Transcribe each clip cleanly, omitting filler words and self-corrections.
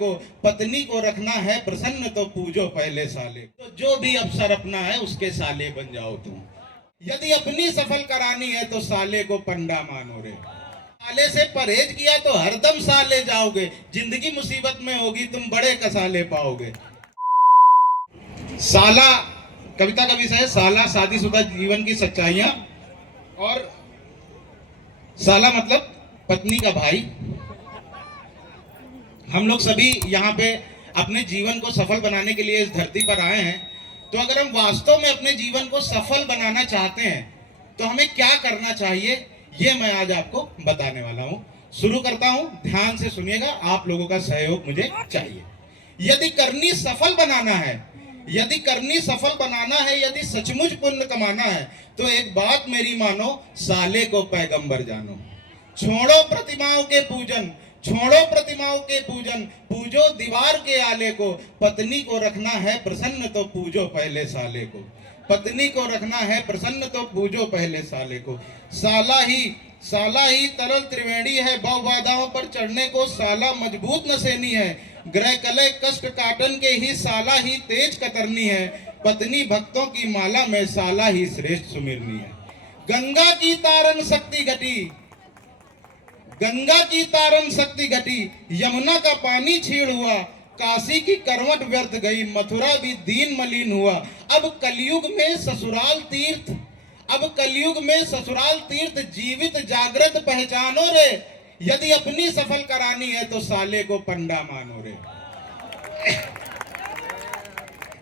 को, पत्नी को रखना है प्रसन्न तो पूजो पहले साले। तो जो भी अवसर अपना है उसके साले बन जाओ तुम। यदि अपनी सफल करानी है तो साले को पंडा मानो रे। साले से परहेज किया तो हरदम साले जाओगे, जिंदगी मुसीबत में होगी तुम बड़े कसाले पाओगे। साला कविता का विषय है साला, शादीशुदा जीवन की सच्चाइयां। और साला मतलब पत्नी का भाई। हम लोग सभी यहाँ पे अपने जीवन को सफल बनाने के लिए इस धरती पर आए हैं। तो अगर हम वास्तव में अपने जीवन को सफल बनाना चाहते हैं तो हमें क्या करना चाहिए, ये मैं आज आपको बताने वाला हूँ। शुरू करता हूँ, ध्यान से सुनिएगा, आप लोगों का सहयोग मुझे चाहिए। यदि करनी सफल बनाना है, यदि करनी सफल बनाना है, यदि सचमुच पुण्य कमाना है तो एक बात मेरी मानो, साले को पैगंबर जानो। छोड़ो प्रतिमाओं के पूजन, छोड़ो प्रतिमाओं के पूजन, पूजो दीवार के आले को। पत्नी को रखना है प्रसन्न तो पूजो पहले साले को। पत्नी को रखना है प्रसन्न तो पूजो पहले साले को। साला ही तरल त्रिवेणी है, भव बाधाओं पर चढ़ने को साला मजबूत नसेनी है। ग्रह कलय कष्ट काटन के ही साला ही तेज कतरनी है। पत्नी भक्तों की माला में साला ही श्रेष्ठ सुमिरनी है। गंगा की तारन शक्ति घटी, गंगा की तारन शक्ति घटी, यमुना का पानी छीड़ हुआ। काशी की करवट व्यर्थ गई, मथुरा भी दीन मलिन हुआ। अब कलयुग में ससुराल तीर्थ, अब कलयुग में ससुराल तीर्थ, जीवित जागृत पहचानो रे। यदि अपनी सफल करानी है तो साले को पंडा मानो रे।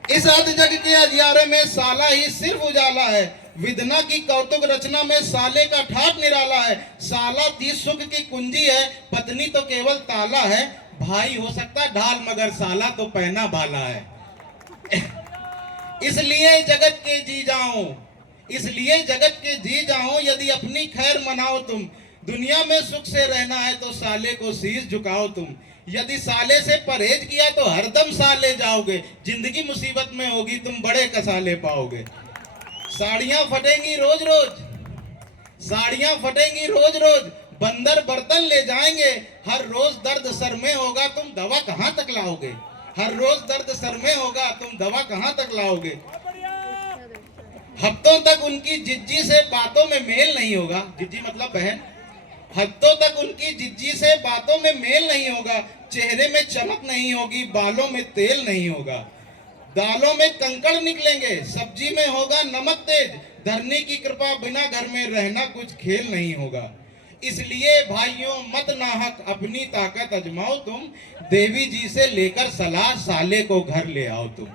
इस अध जग के अजियारे में साला ही सिर्फ उजाला है। विधना की कौतुक रचना में साले का ठाट निराला है। साला थी सुख की कुंजी है, पत्नी तो केवल ताला है। भाई हो सकता ढाल मगर साला तो पहना भाला है। इसलिए जगत के जी जाओ, इसलिए जगत के जी जाओ, यदि अपनी खैर मनाओ तुम। दुनिया में सुख से रहना है तो साले को शीश झुकाओ तुम। यदि साले से परहेज किया तो हरदम साले जाओगे, जिंदगी मुसीबत में होगी तुम बड़े कसाले पाओगे। साड़ियां फटेंगी रोज रोज, साड़ियां फटेंगी रोज रोज, बंदर बर्तन ले जाएंगे। हर रोज दर्द सर में होगा तुम दवा कहां तक लाओगे। हर रोज दर्द सर में होगा तुम दवा कहां तक लाओगे। हफ्तों तक उनकी जिज्जी से बातों में मेल नहीं होगा, जिज्जी मतलब बहन। हफ्तों तक उनकी जिज्जी से बातों में मेल नहीं होगा। चेहरे में चमक नहीं होगी, बालों में तेल नहीं होगा। दालों में कंकड़ निकलेंगे, सब्जी में होगा नमक तेज। धरनी की कृपा बिना घर में रहना कुछ खेल नहीं होगा। इसलिए भाइयों मत नाहक अपनी ताकत अजमाओ तुम। देवी जी से लेकर सलाह साले को घर ले आओ तुम।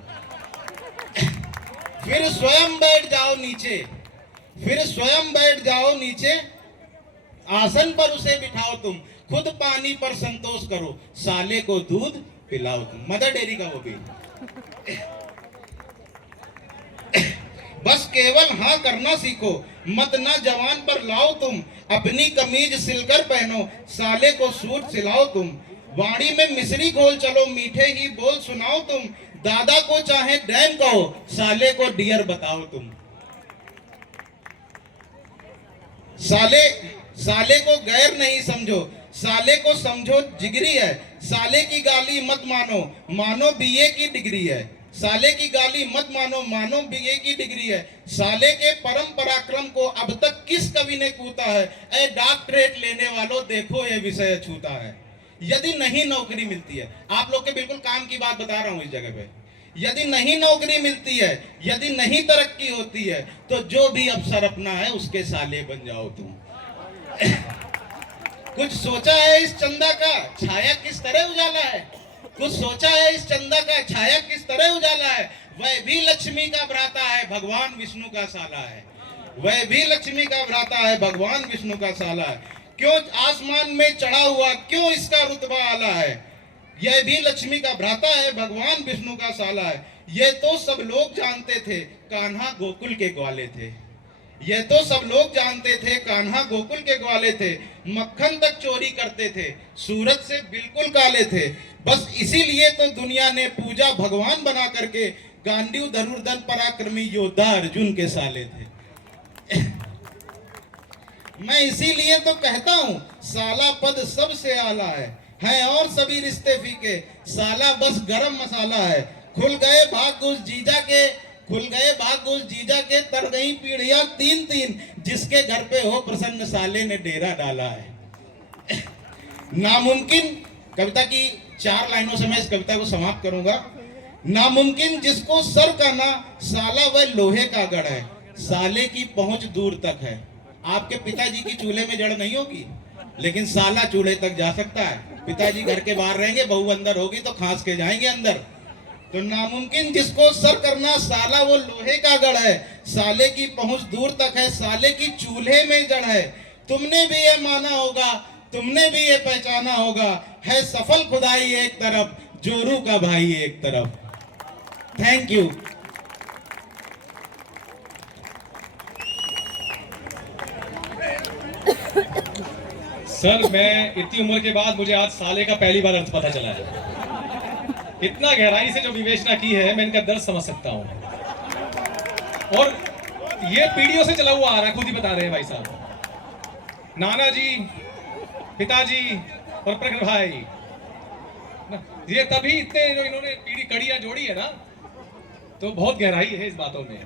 फिर स्वयं बैठ जाओ नीचे, फिर स्वयं बैठ जाओ नीचे। आसन पर उसे बिठाओ तुम, खुद पानी पर संतोष करो। साले को दूध पिलाओ तुम। मदर डेयरी का वो भी। बस केवल हाँ करना सीखो, मत ना जवान पर लाओ तुम। अपनी कमीज सिलकर पहनो, साले को सूट सिलाओ तुम। वाणी में मिश्री घोल चलो, मीठे ही बोल सुनाओ तुम। दादा को चाहे डैम कहो, साले को डियर बताओ तुम। साले को गैर नहीं समझो, साले को समझो जिगरी है। साले की गाली मत मानो, मानो बीए की डिग्री है। साले की गाली मत मानो, मानो बीए की डिग्री है। साले के परम पराक्रम को अब तक किस कवि ने कूटा है। ए डॉक्टरेट लेने वालों देखो ये विषय छूता है। यदि नहीं नौकरी मिलती है, आप लोग के बिल्कुल काम की बात बता रहा हूं इस जगह पे। यदि नहीं नौकरी मिलती है, यदि नहीं तरक्की होती है तो जो भी अवसर अपना है उसके साले बन जाओ तुम। कुछ सोचा है इस चंदा का छाया किस तरह उजाला है। कुछ सोचा है इस चंदा का छाया किस तरह उजाला है। वह भी लक्ष्मी का भ्राता है, भगवान विष्णु का साला है। वह भी लक्ष्मी का भ्राता है, भगवान विष्णु का साला है। क्यों आसमान में चढ़ा हुआ, क्यों इसका रुतबा आला है। यह भी लक्ष्मी का भ्राता है, भगवान विष्णु का साला है। ये तो सब लोग जानते थे, कान्हा गोकुल के ग्वाले थे। ये तो सब लोग जानते थे, कान्हा गोकुल के ग्वाले थे। मक्खन तक चोरी करते थे, सूरज से बिल्कुल काले थे। बस इसीलिए तो दुनिया ने पूजा भगवान बना करके गांडीव धनुर्धर पराक्रमी योद्धा अर्जुन के साले थे। मैं इसीलिए तो कहता हूं साला पद सबसे आला है हैं और सभी रिश्ते फीके, साला बस गरम मसाला है। खुल गए भाग उस जीजा के, खुल गए भाग उस जीजा के, तर गई पीढ़ियां तीन तीन, जिसके घर पे हो प्रसन्न साले ने डेरा डाला है। नामुमकिन, कविता की 4 लाइनों से मैं इस कविता को समाप्त करूंगा। नामुमकिन जिसको सर का ना, साला वह लोहे का गढ़ है, साले की पहुंच दूर तक है। आपके पिताजी की चूल्हे में जड़ नहीं होगी, लेकिन साला चूल्हे तक जा सकता है। पिताजी घर के बाहर रहेंगे, बहू अंदर होगी तो खांस के जाएंगे अंदर। तो नामुमकिन जिसको सर करना, साला वो लोहे का गढ़ है, साले की पहुंच दूर तक है, साले की चूल्हे में जड़ है। तुमने भी ये माना होगा, तुमने भी ये पहचाना होगा, है सफल खुदाई एक तरफ, जोरू का भाई एक तरफ। Thank you. सर, मैं इतनी उम्र के बाद मुझे आज साले का पहली बार अर्थ पता चला है। इतना गहराई से जो विवेचना की है, मैं इनका दर्द समझ सकता हूं। और ये पीढ़ियों से चला हुआ आ रहा है, खुद ही बता रहे हैं भाई साहब। नाना जी, पिताजी और प्रखर भाई, ये तभी इतने इन्होंने पीढ़ी कड़ियां जोड़ी है ना, तो बहुत गहराई है इस बातों में।